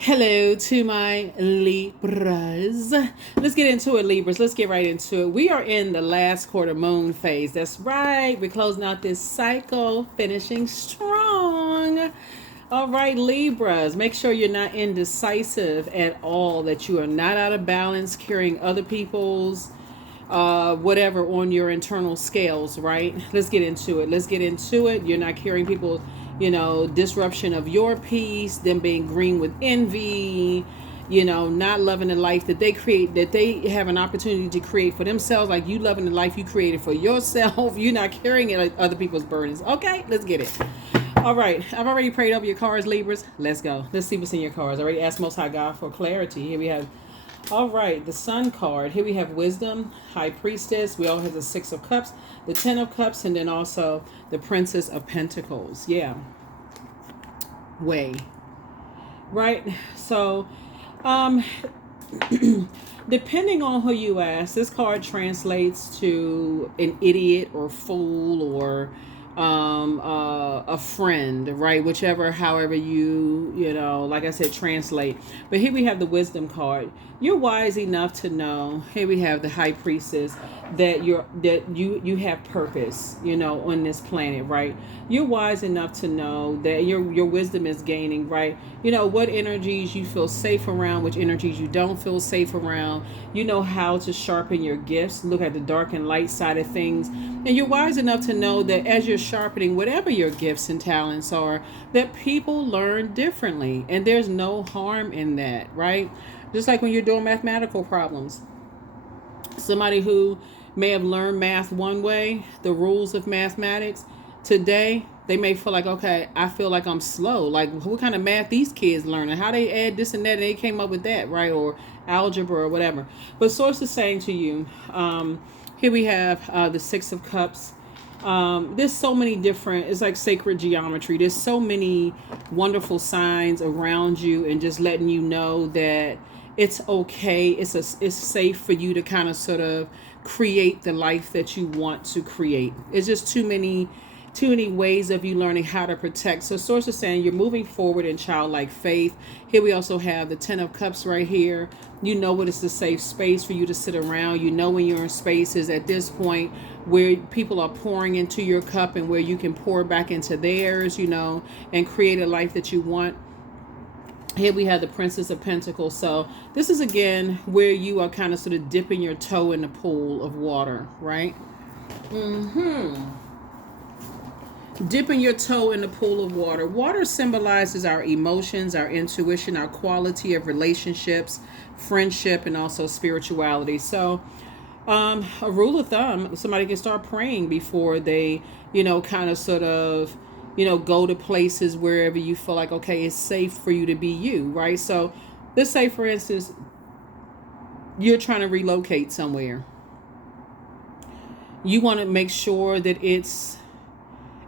Hello to my Libras. Let's get into it, Libras. Let's get right into it. We are in the last quarter moon phase. That's right. We're closing out this cycle, finishing strong. All right, Libras. Make sure you're not indecisive at all, that you are not out of balance, carrying other people's whatever on your internal scales, right? Let's get into it. Let's get into it. You're not carrying people, disruption of your peace, them being green with envy, not loving the life that they create, that they have an opportunity to create for themselves, like you loving the life you created for yourself. You're not carrying it like other people's burdens. Okay, let's get it. All right, I've already prayed over your cards, Libras. Let's go. Let's see what's in your cards. I already asked Most High God for clarity. Here we have, all right, the Sun card. Here we have Wisdom, High Priestess. We all have the Six of Cups, the Ten of Cups, and then also the Princess of Pentacles. Yeah. Way. Right? So, depending on who you ask, this card translates to an idiot or fool or a friend, right? Whichever, however like I said, translate. But here we have the Wisdom card. You're wise enough to know. Here we have the High Priestess, that you have purpose, on this planet, right? You're wise enough to know that your wisdom is gaining, right? What energies you feel safe around, which energies you don't feel safe around. You know how to sharpen your gifts, look at the dark and light side of things. And you're wise enough to know that as you're sharpening whatever your gifts and talents are, that people learn differently. And there's no harm in that, right? Just like when you're doing mathematical problems. Somebody who may have learned math one way, the rules of mathematics, today they may feel like, okay, I feel like I'm slow. Like, what kind of math these kids learning? How they add this and that and they came up with that, right? Or algebra or whatever. But Source is saying to you, here we have the Six of Cups. There's so many different, it's like sacred geometry. There's so many wonderful signs around you and just letting you know that it's okay. It's safe for you to kind of sort of create the life that you want to create. It's just too many ways of you learning how to protect. So Source is saying you're moving forward in childlike faith. Here we also have the Ten of Cups right here. You know what is the safe space for you to sit around. You know when you're in spaces at this point where people are pouring into your cup and where you can pour back into theirs, and create a life that you want. Here we have the Princess of Pentacles. So this is again where you are kind of sort of dipping your toe in the pool of water, right? Dipping your toe in the pool of water. Water symbolizes our emotions, our intuition, our quality of relationships, friendship, and also spirituality. So a rule of thumb, somebody can start praying before they, kind of sort of, go to places wherever you feel like, okay, it's safe for you to be you, right? So let's say, for instance, you're trying to relocate somewhere. You want to make sure that it's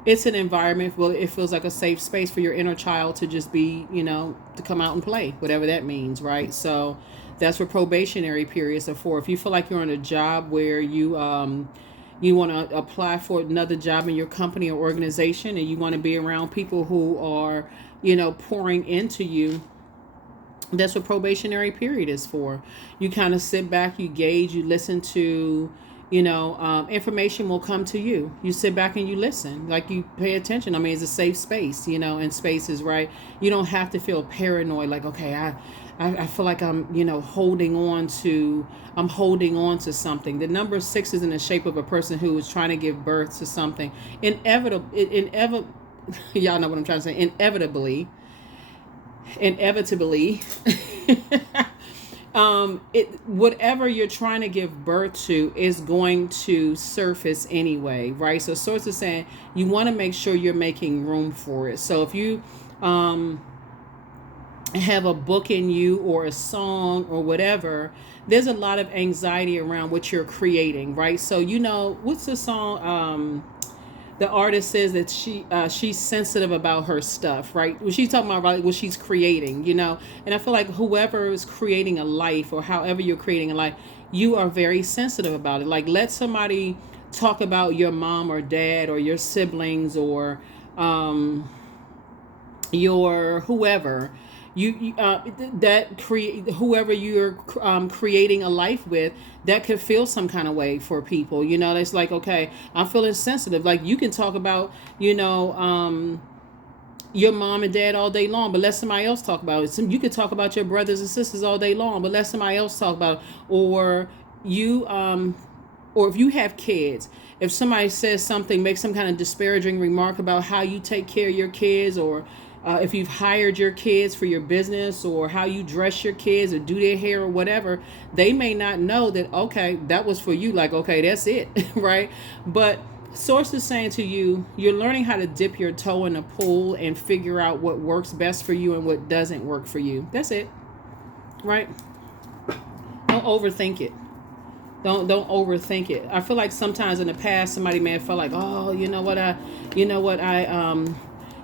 an environment where it feels like a safe space for your inner child to just be, to come out and play, whatever that means, right? So that's what probationary periods are for. If you feel like you're on a job where you want to apply for another job in your company or organization, and you want to be around people who are, pouring into you, that's what probationary period is for. You kind of sit back, you gauge, you listen to, information will come to you. You sit back and you listen, like you pay attention. I mean, it's a safe space, and spaces, right? You don't have to feel paranoid, like, okay, I feel like I'm, holding on to something. The number 6 is in the shape of a person who is trying to give birth to something. Inevitably, y'all know what I'm trying to say. Inevitably, whatever you're trying to give birth to is going to surface anyway, right? So Source is saying you want to make sure you're making room for it. So if you have a book in you or a song or whatever, there's a lot of anxiety around what you're creating, right? So what's the song? The artist says that she's sensitive about her stuff, right? When she's talking about what she's creating, and I feel like whoever is creating a life or however you're creating a life, you are very sensitive about it. Like, let somebody talk about your mom or dad or your siblings or your whoever, that create whoever you're creating a life with, that could feel some kind of way for people. It's like, okay, I'm feeling sensitive. Like, you can talk about, your mom and dad all day long, but let somebody else talk about it. You could talk about your brothers and sisters all day long, but let somebody else talk about it. You or if you have kids, if somebody says something, makes some kind of disparaging remark about how you take care of your kids, or if you've hired your kids for your business, or how you dress your kids or do their hair or whatever, they may not know that, okay, that was for you. Like, okay, that's it. Right? But Source is saying to you, you're learning how to dip your toe in a pool and figure out what works best for you and what doesn't work for you. That's it. Right? Don't overthink it. Don't overthink it. I feel like sometimes in the past somebody may have felt like, oh,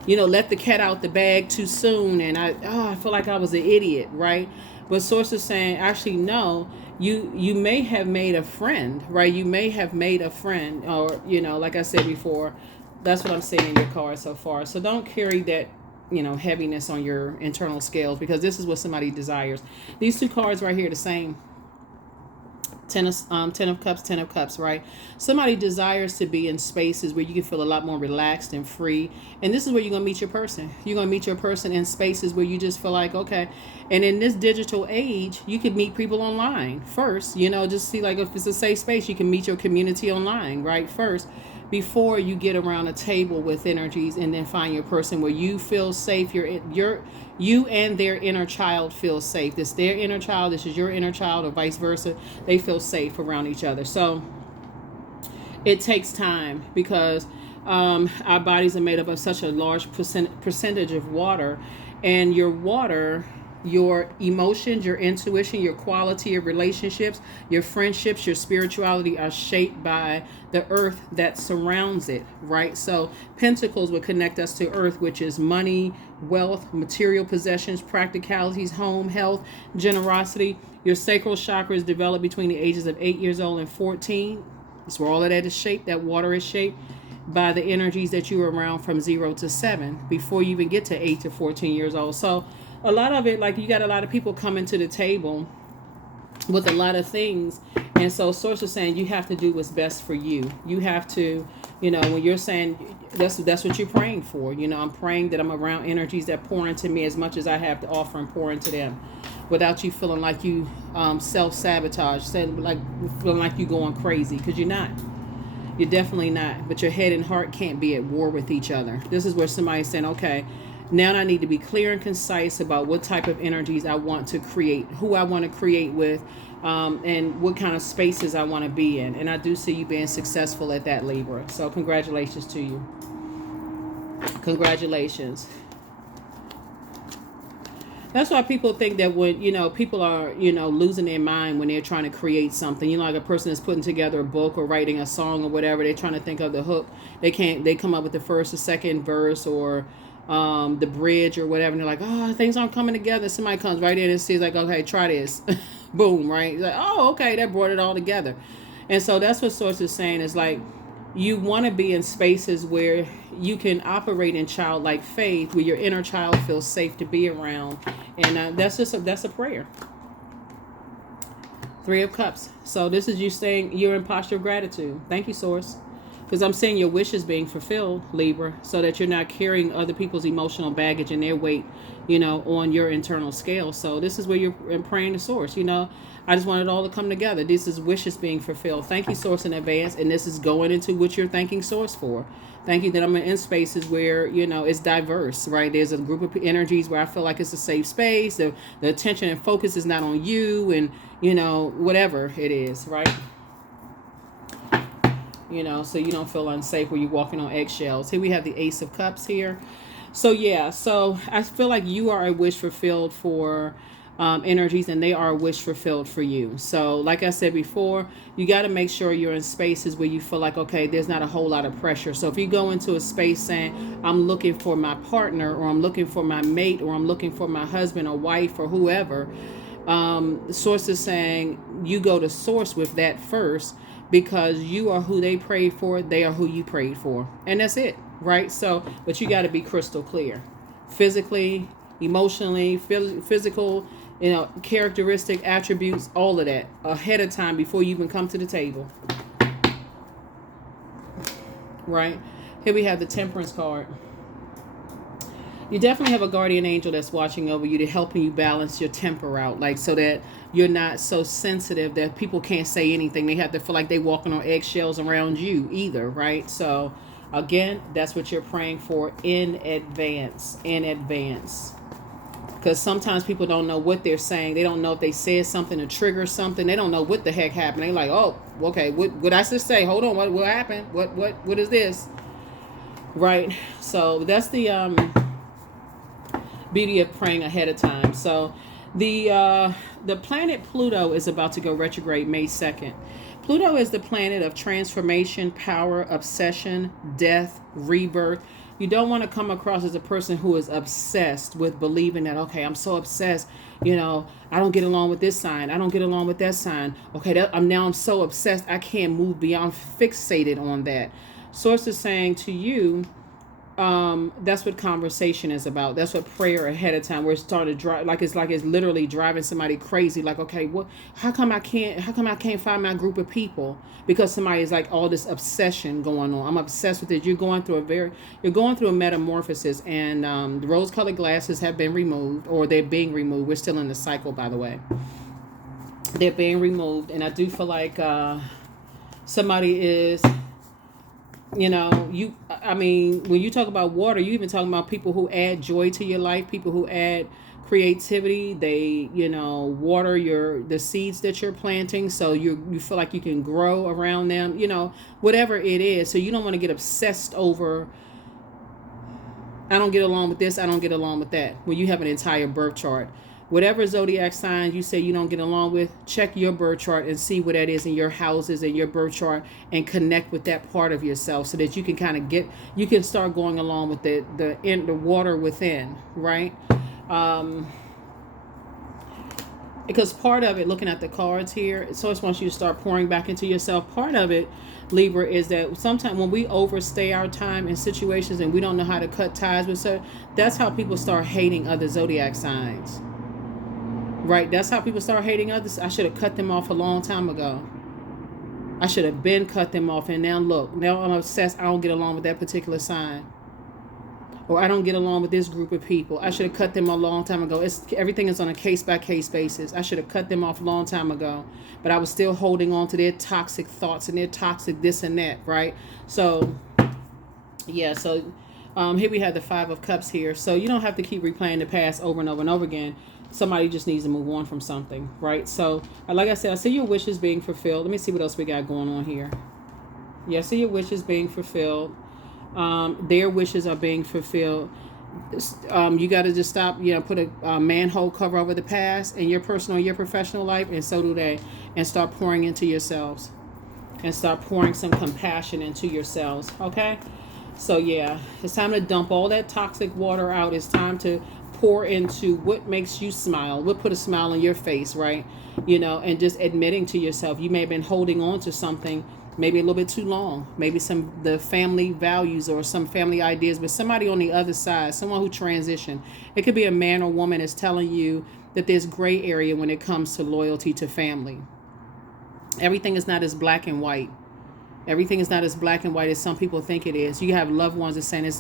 let the cat out the bag too soon, and I feel like I was an idiot, right? But Source is saying, actually, no, you may have made a friend, right? You may have made a friend, or like I said before, that's what I'm seeing in your card so far. So don't carry that heaviness on your internal scales, because this is what somebody desires. These two cards right here, the same. Ten of Cups, Ten of Cups, right? Somebody desires to be in spaces where you can feel a lot more relaxed and free. And this is where you're going to meet your person. You're going to meet your person in spaces where you just feel like, okay. And in this digital age, you can meet people online first. Just see, like, if it's a safe space, you can meet your community online, right? First, before you get around a table with energies and then find your person where you feel safe. You and their inner child feel safe. This is their inner child, this is your inner child, or vice versa. They feel safe around each other. So it takes time, because our bodies are made up of such a large percentage of water, and your water, your emotions, your intuition, your quality of relationships, your friendships, your spirituality are shaped by the earth that surrounds it, right? So Pentacles would connect us to earth, which is money, wealth, material possessions, practicalities, home, health, generosity. Your sacral chakra is developed between the ages of 8 years old and 14. That's where all of that is shaped. That water is shaped by the energies that you were around from 0 to 7, before you even get to 8 to 14 years old. So a lot of it, like, you got a lot of people coming to the table with a lot of things, and so Source is saying you have to do what's best for you. You have to, when you're saying that's what you're praying for. I'm praying that I'm around energies that pour into me as much as I have to offer and pour into them, without you feeling like you self-sabotage, feeling like you're going crazy, because you're not. You're definitely not. But your head and heart can't be at war with each other. This is where somebody's saying, okay, now I need to be clear and concise about what type of energies I want to create, who I want to create with, and what kind of spaces I want to be in. And I do see you being successful at that, Libra. So congratulations to you. Congratulations. That's why people think that when, people are, losing their mind when they're trying to create something. Like a person is putting together a book or writing a song or whatever, they're trying to think of the hook. They come up with the first or second verse, or the bridge or whatever, and they're like, oh, things aren't coming together. Somebody comes right in and sees, like, okay, try this. Boom, right? Like, oh, okay, that brought it all together. And so that's what Source is saying, is like, you want to be in spaces where you can operate in childlike faith, where your inner child feels safe to be around. And that's a prayer. 3 of Cups. So this is you saying you're in posture of gratitude. Thank you, Source. Because I'm seeing your wishes being fulfilled, Libra, so that you're not carrying other people's emotional baggage and their weight, on your internal scale. So this is where you're praying to Source. I just want it all to come together. This is wishes being fulfilled. Thank you, Source, in advance. And this is going into what you're thanking Source for. Thank you that I'm in spaces where, it's diverse, right? There's a group of energies where I feel like it's a safe space. The attention and focus is not on you and, whatever it is, right? So you don't feel unsafe where you're walking on eggshells. Here we have the Ace of Cups here. So yeah, so I feel like you are a wish fulfilled for energies, and they are a wish fulfilled for you. So like I said before, you got to make sure you're in spaces where you feel like, okay, there's not a whole lot of pressure. So if you go into a space saying, I'm looking for my partner, or I'm looking for my mate, or I'm looking for my husband or wife or whoever, Source is saying you go to Source with that first, because you are who they prayed for, they are who you prayed for, and that's it, right? So, but you got to be crystal clear, physically, emotionally, physical, characteristic attributes, all of that ahead of time before you even come to the table. Right? Here we have the Temperance card. You definitely have a guardian angel that's watching over you, to helping you balance your temper out, like so that you're not so sensitive that people can't say anything. They have to feel like they walking on eggshells around you either, right? So again, that's what you're praying for in advance. Because sometimes people don't know what they're saying. They don't know if they said something to trigger something. They don't know what the heck happened. They're like, oh, okay, what I just say? Hold on, what happened? What is this? Right? So that's the beauty of praying ahead of time. So the planet Pluto is about to go retrograde May 2nd. Pluto is the planet of transformation, power, obsession, death, rebirth. You don't want to come across as a person who is obsessed with believing that, okay, I'm so obsessed, I don't get along with this sign, I don't get along with that sign. Okay, I'm so obsessed, I can't move beyond, fixated on that. Source is saying to you, that's what conversation is about. That's what prayer ahead of time, where it's starting to drive, like it's literally driving somebody crazy. Like, okay, how come I can't find my group of people? Because somebody is like all this obsession going on. I'm obsessed with it. You're going through a metamorphosis, and the rose-colored glasses have been removed, or they're being removed. We're still in the cycle, by the way. They're being removed, and I do feel like somebody is. When you talk about water, you even talking about people who add joy to your life, people who add creativity. They, water the seeds that you're planting, so you feel like you can grow around them, whatever it is. So you don't want to get obsessed over, I don't get along with this, I don't get along with that. Well, you have an entire birth chart. Whatever zodiac signs you say you don't get along with, check your birth chart and see what that is in your houses and your birth chart, and connect with that part of yourself, so that you can kind of you can start going along with the water within, right? Because part of it, looking at the cards here, Source wants you to start pouring back into yourself. Part of it, Libra, is that sometimes when we overstay our time in situations and we don't know how to cut ties with certain, that's how people start hating other zodiac signs. Right, that's how people start hating others. I should have cut them off a long time ago. I should have been cut them off, and now look, now I'm obsessed. I don't get along with that particular sign, or I don't get along with this group of people. I should have cut them a long time ago. Everything is on a case-by-case basis. I should have cut them off a long time ago, but I was still holding on to their toxic thoughts and their toxic this and that, right? So, yeah, so here we have the Five of Cups here. So you don't have to keep replaying the past over and over and over again. Somebody just needs to move on from something, right? So, like I said, I see your wishes being fulfilled. Let me see what else we got going on here. Yeah, I see your wishes being fulfilled. Their wishes are being fulfilled. You got to just stop, put a manhole cover over the past in your personal, your professional life, and so do they. And start pouring into yourselves. And start pouring some compassion into yourselves, okay? So, yeah, it's time to dump all that toxic water out. It's time to pour into what makes you smile, what put a smile on your face, right? And just admitting to yourself, you may have been holding on to something maybe a little bit too long, maybe the family values or some family ideas, but somebody on the other side, someone who transitioned, it could be a man or woman, is telling you that there's gray area when it comes to loyalty to family. Everything is not as black and white. Everything is not as black and white as some people think it is. You have loved ones that saying,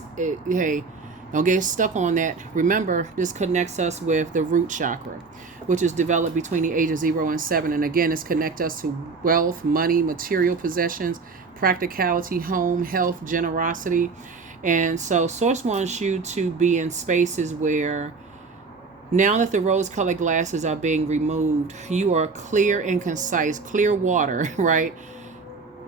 hey, don't get stuck on that. Remember, this connects us with the root chakra, which is developed between the ages 0 and 7. And again, it's connect us to wealth, money, material possessions, practicality, home, health, generosity. And so Source wants you to be in spaces where, now that the rose-colored glasses are being removed, you are clear and concise, clear water, right?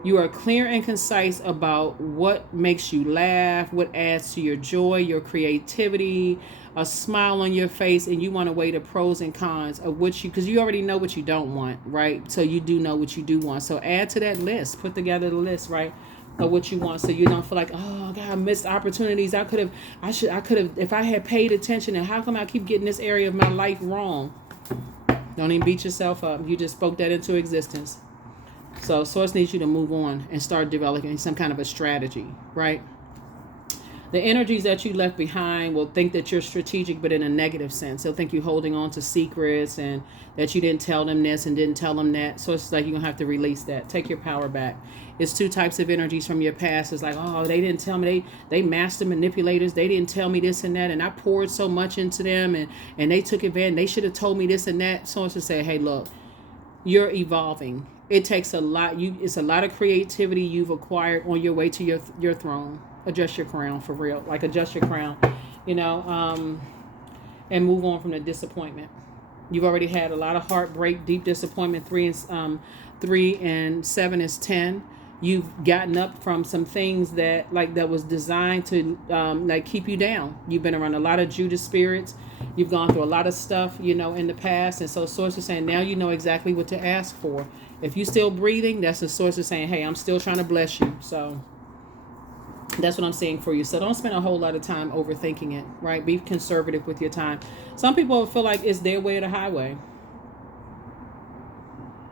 You are clear and concise about what makes you laugh, what adds to your joy, your creativity, a smile on your face, and you want to weigh the pros and cons of because you already know what you don't want, right? So you do know what you do want. So add to that list, put together the list, right, of what you want, so you don't feel like, oh God, I missed opportunities. I could have, if I had paid attention, and how come I keep getting this area of my life wrong? Don't even beat yourself up. You just spoke that into existence. So Source needs you to move on and start developing some kind of a strategy, right? The energies that you left behind will think that you're strategic, but in a negative sense. They'll think you're holding on to secrets and that you didn't tell them this and didn't tell them that. So it's like you're going to have to release that. Take your power back. It's two types of energies from your past. It's like, oh, they didn't tell me. They master manipulators. They didn't tell me this and that. And I poured so much into them and they took advantage. They should have told me this and that. So it's to say, hey, look, you're evolving. It takes a lot. It's a lot of creativity you've acquired on your way to your throne. Adjust your crown, for real. Like, adjust your crown, and move on from the disappointment. You've already had a lot of heartbreak, deep disappointment. 3 and 7 is 10. You've gotten up from some things that was designed to keep you down. You've been around a lot of Judas spirits. You've gone through a lot of stuff, in the past. And so source is saying now you know exactly what to ask for. If you're still breathing, that's the source is saying, hey, I'm still trying to bless you. So that's what I'm saying for you. So don't spend a whole lot of time overthinking it, right? Be conservative with your time. Some people feel like it's their way or the highway.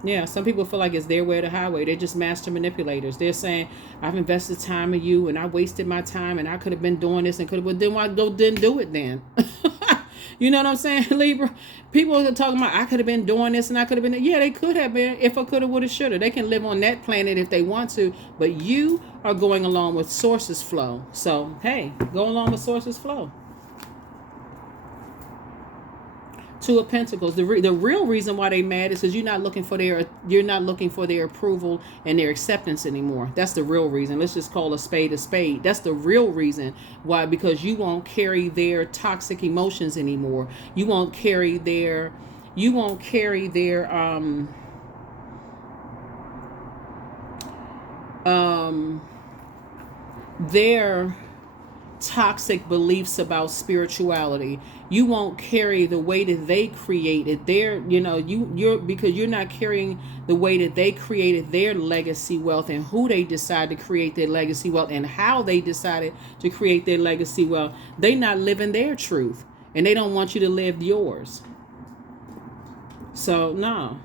Yeah, some people feel like it's their way or the highway. They're just master manipulators. They're saying, I've invested time in you and I wasted my time and I could have been doing this and could have, well, then why didn't do it then? You know what I'm saying, Libra? People are talking about, I could have been doing this and I could have been, yeah, they could have been if I could have, would have, should have. They can live on that planet if they want to, but you are going along with source's flow. So, hey, go along with source's flow. 2 of Pentacles. The real reason why they mad is because you're not looking for their approval and their acceptance anymore. That's the real reason. Let's just call a spade a spade. That's the real reason why, because you won't carry their toxic emotions anymore. You won't carry their toxic beliefs about spirituality. You won't carry the way that they created their, because you're not carrying the way that they created their legacy wealth and who they decide to create their legacy wealth and how they decided to create their legacy wealth. They not living their truth and they don't want you to live yours. So no.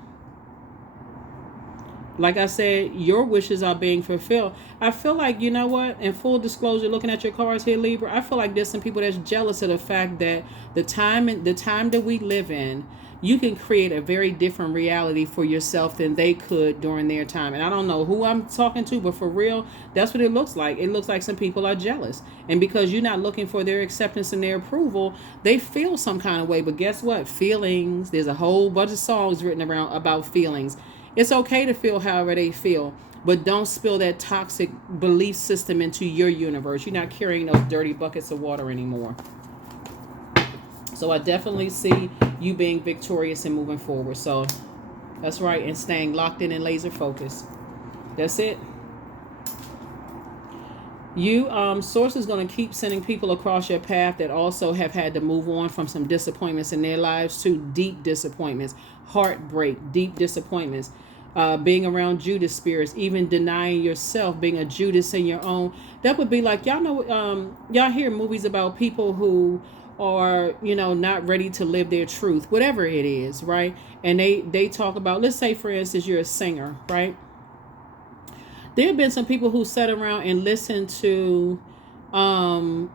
Like I said, your wishes are being fulfilled. I feel like, you know what, in full disclosure, looking at your cards here, Libra, I feel like there's some people that's jealous of the fact that the time that we live in, you can create a very different reality for yourself than they could during their time. And I don't know who I'm talking to, but for real, that's what it looks like. It looks like some people are jealous. And because you're not looking for their acceptance and their approval, they feel some kind of way. But guess what? Feelings, there's a whole bunch of songs written around about feelings. It's okay to feel however they feel, but don't spill that toxic belief system into your universe. You're not carrying those dirty buckets of water anymore. So I definitely see you being victorious and moving forward. So that's right. And staying locked in and laser focused. That's it. Source is going to keep sending people across your path that also have had to move on from some disappointments in their lives, to deep disappointments, heartbreak, deep disappointments, being around Judas spirits, even denying yourself, being a Judas in your own. That would be like, y'all hear movies about people who are, not ready to live their truth, whatever it is, right? And they talk about, let's say, for instance, you're a singer, right? There have been some people who sat around and listened to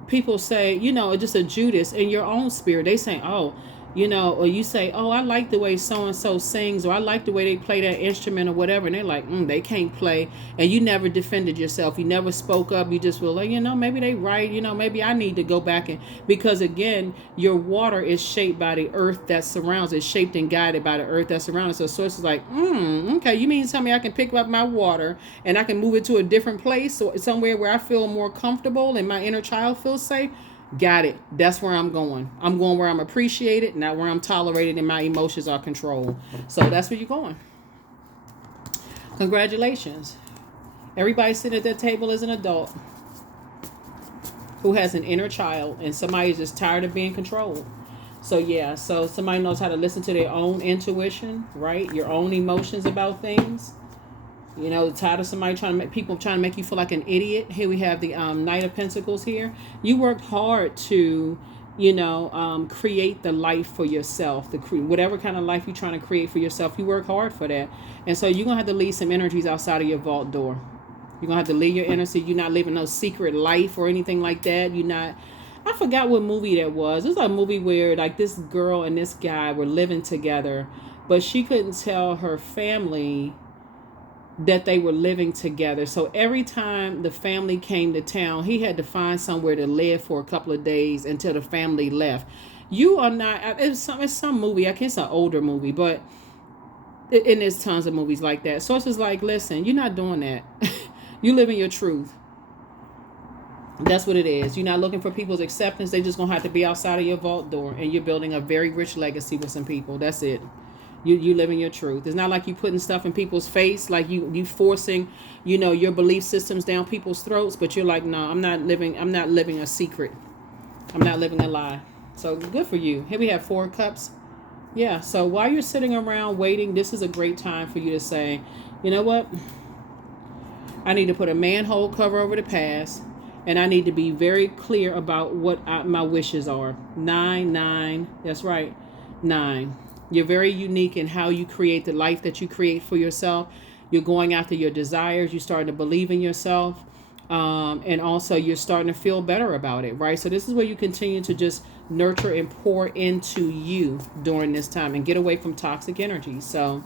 people say, just a Judas in your own spirit. They say, oh, or you say, oh, I like the way so-and-so sings, or I like the way they play that instrument or whatever. And they're like, they can't play. And you never defended yourself. You never spoke up. You just were like, maybe they right. Maybe I need to go back. Because again, your water is shaped by the earth that surrounds it, shaped and guided by the earth that surrounds it. So source is like, okay, you mean to tell me I can pick up my water and I can move it to a different place, or somewhere where I feel more comfortable and my inner child feels safe? Got it. That's where I'm going. I'm going where I'm appreciated, not where I'm tolerated and my emotions are controlled. So that's where you're going. Congratulations. Everybody sitting at that table is an adult who has an inner child, and somebody is just tired of being controlled. So yeah, so somebody knows how to listen to their own intuition, right? Your own emotions about things. Tired of somebody trying to make you feel like an idiot. Here we have the Knight of Pentacles here. You worked hard to, create the life for yourself. Whatever kind of life you're trying to create for yourself, you work hard for that. And so you're going to have to leave some energies outside of your vault door. You're gonna have to live your inner self. You're not living no secret life or anything like that. You're not. I forgot what movie that was. It was a movie where like this girl and this guy were living together, but she couldn't tell her family that they were living together. So every time the family came to town, he had to find somewhere to live for a couple of days until the family left. You are not. It's some movie. I can't. It's an older movie, but and there's tons of movies like that. So it's just like, listen, you're not doing that. You living your truth. That's what it is. You're not looking for people's acceptance. They just gonna have to be outside of your vault door, and you're building a very rich legacy with some people. That's it. You living your truth. It's not like you putting stuff in people's face, like you forcing, your belief systems down people's throats. But you're like, no, I'm not living a secret. I'm not living a lie. So good for you. Here we have 4 cups. Yeah. So while you're sitting around waiting, this is a great time for you to say, you know what? I need to put a manhole cover over the past, and I need to be very clear about what my wishes are. 9. That's right. 9. You're very unique in how you create the life that you create for yourself. You're going after your desires. You're starting to believe in yourself. And also you're starting to feel better about it, right? So this is where you continue to just nurture and pour into you during this time and get away from toxic energy. So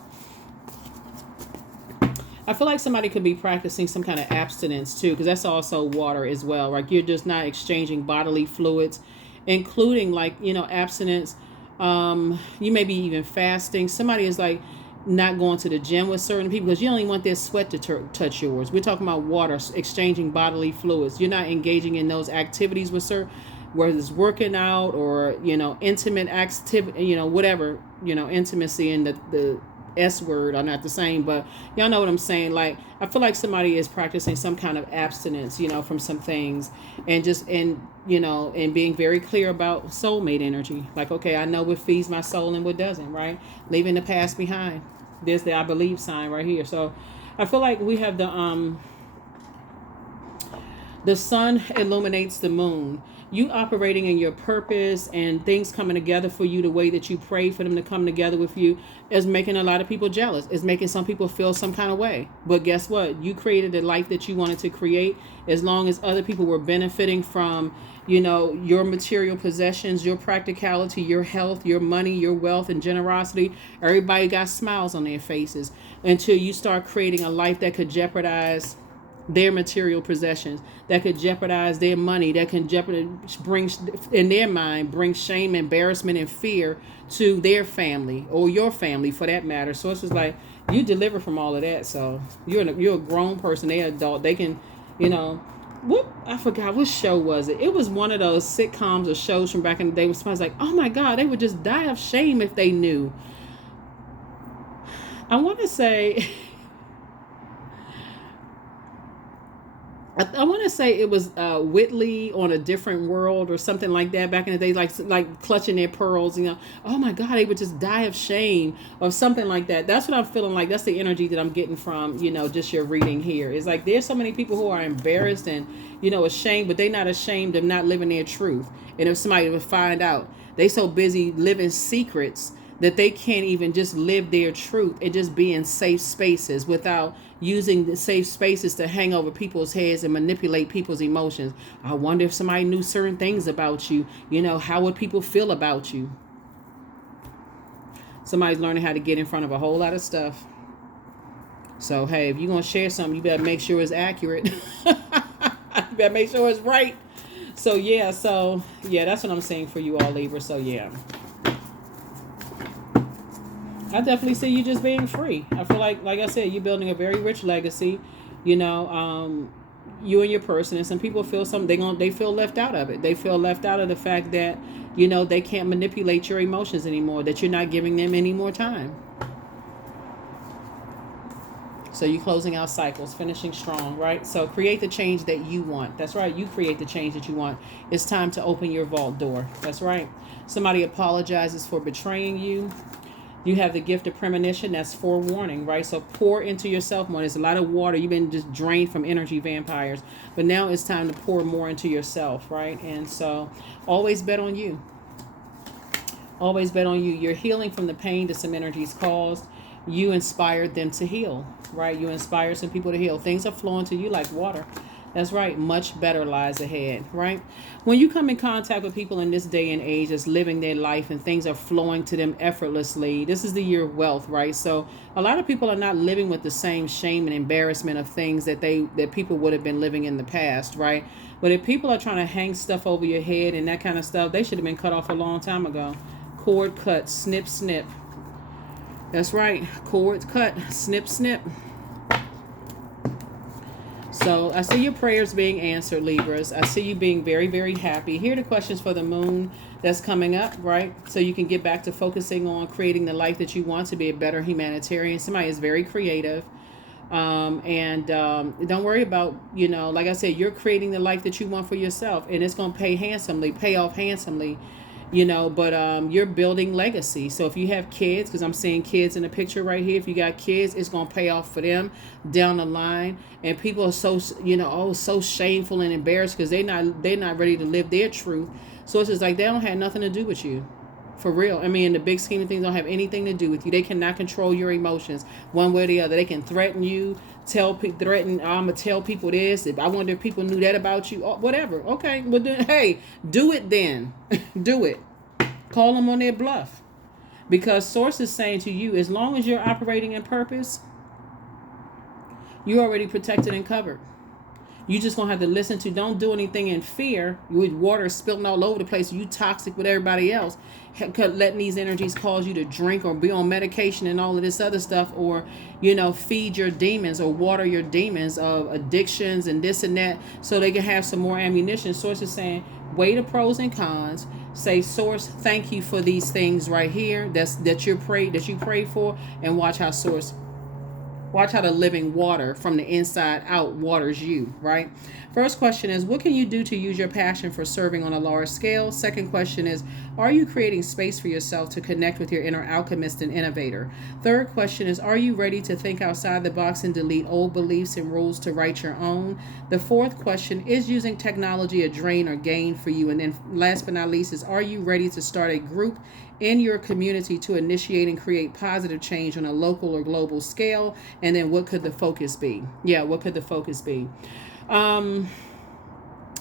I feel like somebody could be practicing some kind of abstinence too, because that's also water as well, right? You're just not exchanging bodily fluids, including like, abstinence. You may be even fasting. Somebody is like not going to the gym with certain people because you only want their sweat to touch yours. We're talking about water, exchanging bodily fluids. You're not engaging in those activities with certain, whether it's working out or, intimate activity, whatever, intimacy and the S word are not the same, but y'all know what I'm saying. Like, I feel like somebody is practicing some kind of abstinence, from some things, and and being very clear about soulmate energy. Like, okay, I know what feeds my soul and what doesn't, right? Leaving the past behind. There's the I believe sign right here. So I feel like we have the sun illuminates the moon. You operating in your purpose and things coming together for you the way that you pray for them to come together with you is making a lot of people jealous. It's making some people feel some kind of way. But guess what? You created the life that you wanted to create. As long as other people were benefiting from, your material possessions, your practicality, your health, your money, your wealth, and generosity, everybody got smiles on their faces until you start creating a life that could jeopardize their material possessions, that could jeopardize their money, that can bring in their mind, bring shame, embarrassment, and fear to their family or your family for that matter. So it's just like you deliver from all of that. So you're a grown person, they're adult, they can, I forgot what show was it. It was one of those sitcoms or shows from back in the day. Was like, oh my God, they would just die of shame if they knew. I want to say. I want to say it was Whitley on a Different World or something like that back in the day, like clutching their pearls, oh my God, they would just die of shame or something like that. That's what I'm feeling like. That's the energy that I'm getting from, just your reading here. It's like there's so many people who are embarrassed and, ashamed, but they're not ashamed of not living their truth. And if somebody would find out, they so busy living secrets that they can't even just live their truth and just be in safe spaces without using the safe spaces to hang over people's heads and manipulate people's emotions. I wonder if somebody knew certain things about you. How would people feel about you? Somebody's learning how to get in front of a whole lot of stuff. So, hey, if you're going to share something, you better make sure it's accurate. You better make sure it's right. So, yeah, that's what I'm saying for you all, Libra. So, yeah. I definitely see you just being free. I feel like I said, you're building a very rich legacy. You and your person, and some people feel they feel left out of it. They feel left out of the fact that they can't manipulate your emotions anymore. That you're not giving them any more time. So you're closing out cycles, finishing strong, right? So create the change that you want. That's right. You create the change that you want. It's time to open your vault door. That's right. Somebody apologizes for betraying you. You have the gift of premonition. That's forewarning, right? So pour into yourself more. There's a lot of water. You've been just drained from energy vampires. But now it's time to pour more into yourself, right? And so always bet on you. Always bet on you. You're healing from the pain that some energies caused. you inspired them to heal, right? You inspired some people to heal. Things are flowing to you like water. That's right. Much better lies ahead, right? When you come in contact with people in this day and age that's living their life and things are flowing to them effortlessly, this is the year of wealth, right? So a lot of people are not living with the same shame and embarrassment of things that people would have been living in the past, right? But if people are trying to hang stuff over your head and that kind of stuff, they should have been cut off a long time ago. Cord cut, snip, snip. That's right. Cord cut, snip, snip. So I see your prayers being answered, Libras. I see you being very, very happy. Here are the questions for the moon that's coming up, right? So you can get back to focusing on creating the life that you want to be a better humanitarian. Somebody is very creative. And don't worry about, like I said, you're creating the life that you want for yourself. And it's going to pay off handsomely. But you're building legacy. So if you have kids, because I'm seeing kids in the picture right here, if you got kids, it's going to pay off for them down the line. And people are so, so shameful and embarrassed because they're not ready to live their truth. So it's just like they don't have nothing to do with you. For real. I mean, in the big scheme of things, don't have anything to do with you. They cannot control your emotions one way or the other. They can threaten you, I'm going to tell people this. I wonder if people knew that about you. Or whatever. Okay. Well, then, hey, do it then. Do it. Call them on their bluff. Because Source is saying to you, as long as you're operating in purpose, you're already protected and covered. You just gonna have to listen to. Don't do anything in fear with water spilling all over the place. You toxic with everybody else, letting these energies cause you to drink or be on medication and all of this other stuff, or feed your demons or water your demons of addictions and this and that, so they can have some more ammunition. Source is saying, weigh the pros and cons. Say, Source, thank you for these things right here. That you prayed for, and watch how the living water from the inside out waters you, right? First question is, what can you do to use your passion for serving on a large scale? Second question is, are you creating space for yourself to connect with your inner alchemist and innovator? Third question is, are you ready to think outside the box and delete old beliefs and rules to write your own? The fourth question is, using technology a drain or gain for you? And then last but not least is, are you ready to start a group in your community to initiate and create positive change on a local or global scale? And then what could the focus be? What could the focus be?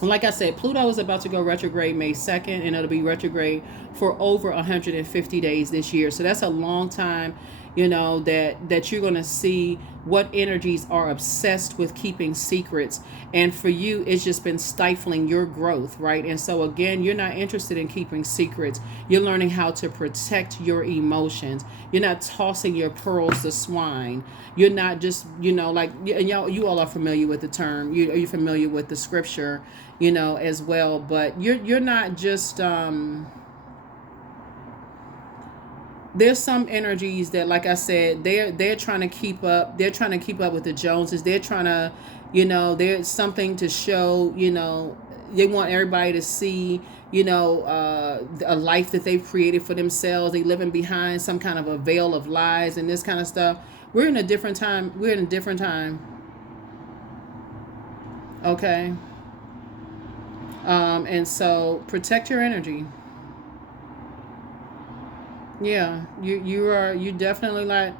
Like I said, Pluto is about to go retrograde May 2nd, and it'll be retrograde for over 150 days this year. So that's a long time, that you're going to see what energies are obsessed with keeping secrets. And for you, it's just been stifling your growth, right? And so again, you're not interested in keeping secrets. You're learning how to protect your emotions. You're not tossing your pearls to swine. You're not just, and you all are familiar with the term. You're familiar with the scripture, as well. But you're not just... there's some energies that, like I said, they're trying to keep up. They're trying to keep up with the Joneses. They're trying to, there's something to show, they want everybody to see, a life that they've created for themselves. They living behind some kind of a veil of lies and this kind of stuff. We're in a different time. Okay. And so protect your energy. Yeah, you definitely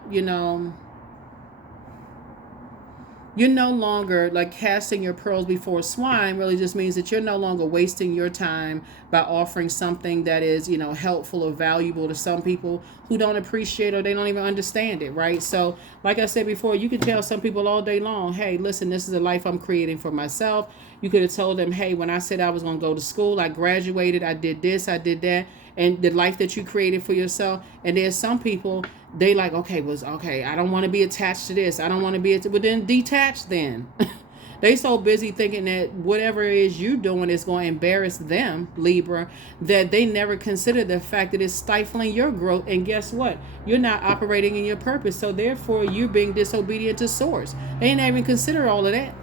you're no longer like casting your pearls before swine. Really just means that you're no longer wasting your time by offering something that is, helpful or valuable to some people who don't appreciate or they don't even understand it, right? So like I said before, you can tell some people all day long, hey, listen, this is a life I'm creating for myself. You could have told them, hey, when I said I was going to go to school, I graduated, I did this, I did that, and the life that you created for yourself. And there's some people, they like, okay, I don't want to be attached to this. I don't want to be, but then detach then. They so busy thinking that whatever it is you're doing is going to embarrass them, Libra, that they never consider the fact that it's stifling your growth. And guess what? You're not operating in your purpose. So therefore, you're being disobedient to Source. They ain't even consider all of that.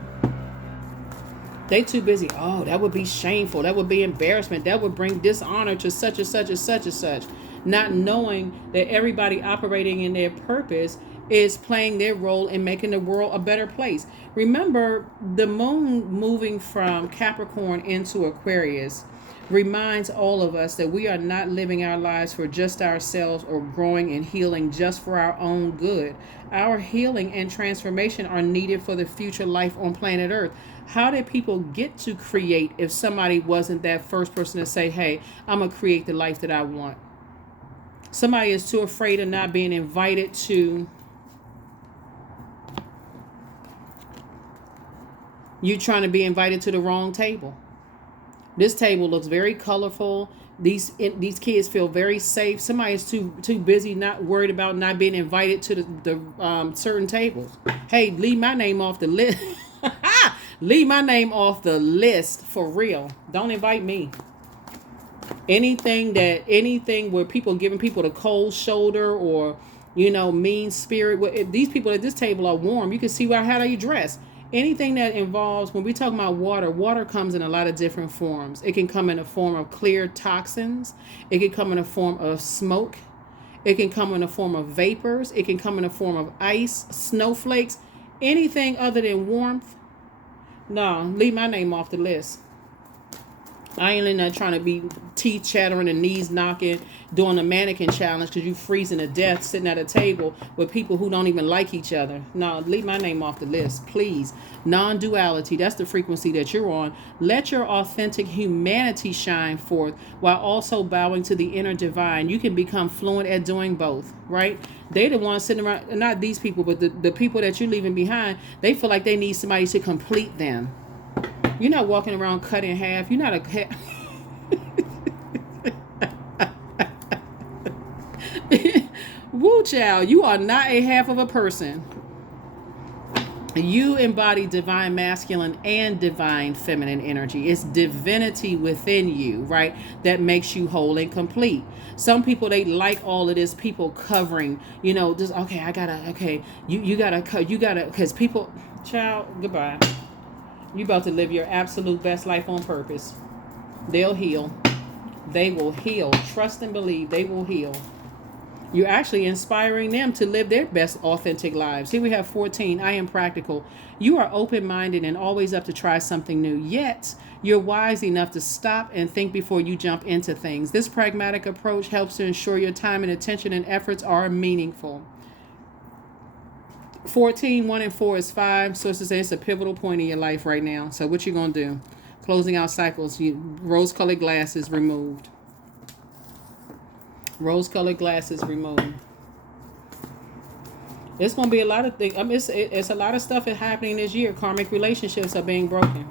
They too busy. Oh, that would be shameful. That would be embarrassment. That would bring dishonor to such and such and such and such. Not knowing that everybody operating in their purpose is playing their role in making the world a better place. Remember, the moon moving from Capricorn into Aquarius reminds all of us that we are not living our lives for just ourselves or growing and healing just for our own good. Our healing and transformation are needed for the future life on planet Earth. How did people get to create if somebody wasn't that first person to say, hey, I'm going to create the life that I want? Somebody is too afraid of not being invited to. You trying to be invited to the wrong table. This table looks very colorful. These kids feel very safe. Somebody is too busy, not worried about not being invited to the certain tables. Hey, leave my name off the list. Leave my name off the list for real. Don't invite me. Anything where people giving people the cold shoulder or mean spirit. These people at this table are warm. You can see how they dress. Anything that involves, when we talk about water comes in a lot of different forms. It can come in a form of clear toxins. It can come in a form of smoke. It can come in a form of vapors. It can come in a form of ice, snowflakes, anything other than warmth. No, leave my name off the list. I ain't in there trying to be teeth chattering and knees knocking, doing the mannequin challenge because you freezing to death sitting at a table with people who don't even like each other. No, leave my name off the list, please. Non-duality, that's the frequency that you're on. Let your authentic humanity shine forth while also bowing to the inner divine. You can become fluent at doing both, right? They the ones sitting around, not these people, but the people that you're leaving behind, they feel like they need somebody to complete them. You're not walking around cut in half. You're not a... Woo, child. You are not a half of a person. You embody divine masculine and divine feminine energy. It's divinity within you, right? That makes you whole and complete. Some people, they like all of this people covering, just, okay, you gotta, because people, child, goodbye. You about to live your absolute best life on purpose. They'll heal. They will heal. Trust and believe they will heal. You're actually inspiring them to live their best authentic lives. Here we have 14. I am practical. You are open-minded and always up to try something new. Yet, you're wise enough to stop and think before you jump into things. This pragmatic approach helps to ensure your time and attention and efforts are meaningful. 14, 1 and 4 is 5. So it's a pivotal point in your life right now. So what you going to do? Closing out cycles. Rose-colored glasses removed. Rose-colored glasses removed. It's going to be a lot of things. It's a lot of stuff happening this year. Karmic relationships are being broken.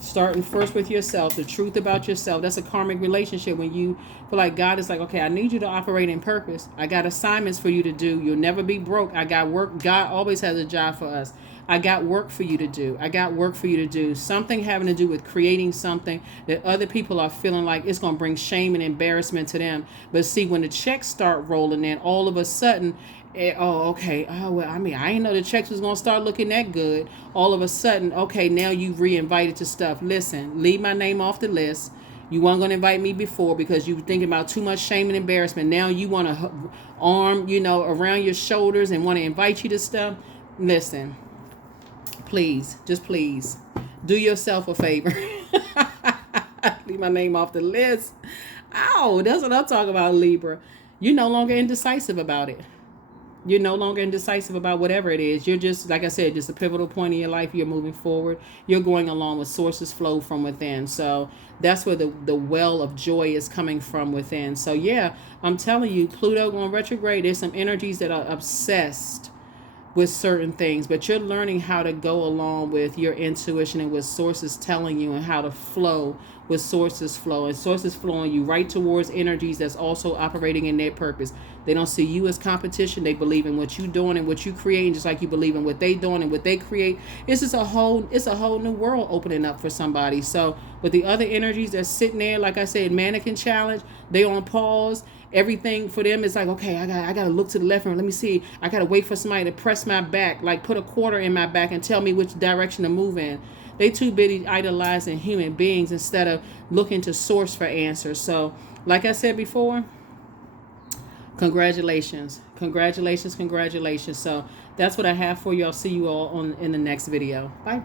Starting first with yourself, the truth about yourself. That's a karmic relationship when you feel like God is like, okay, I need you to operate in purpose. I got assignments for you to do. You'll never be broke. I got work. God always has a job for us. I got work for you to do. I got work for you to do. Something having to do with creating something that other people are feeling like it's going to bring shame and embarrassment to them. But see, when the checks start rolling in, all of a sudden, okay. Oh, well, I didn't know the checks was going to start looking that good. All of a sudden, okay, now you re-invited to stuff. Listen, leave my name off the list. You weren't going to invite me before because you were thinking about too much shame and embarrassment. Now you want to arm, around your shoulders and want to invite you to stuff. Listen, please, just please, do yourself a favor. Leave my name off the list. Oh, that's what I'm talking about, Libra. You're no longer indecisive about it. You're no longer indecisive about whatever it is. You're just, like I said, just a pivotal point in your life. You're moving forward. You're going along with sources flow from within. So that's where the well of joy is coming from within. So yeah, I'm telling you, Pluto going retrograde. There's some energies that are obsessed with certain things, but you're learning how to go along with your intuition and what sources telling you and how to flow with sources flow, and sources flowing you right towards energies that's also operating in their purpose. They don't see you as competition. They believe in what you're doing and what you create, just like you believe in what they doing and what they create. It's just a whole new world opening up for somebody. So with the other energies that's sitting there, like I said, mannequin challenge, they on pause. Everything for them is like, okay, I gotta look to the left and let me see. I gotta wait for somebody to press my back, like put a quarter in my back and tell me which direction to move in. They too busy idolizing human beings instead of looking to source for answers. So, like I said before, congratulations. So that's what I have for you. I'll see you all in the next video. Bye.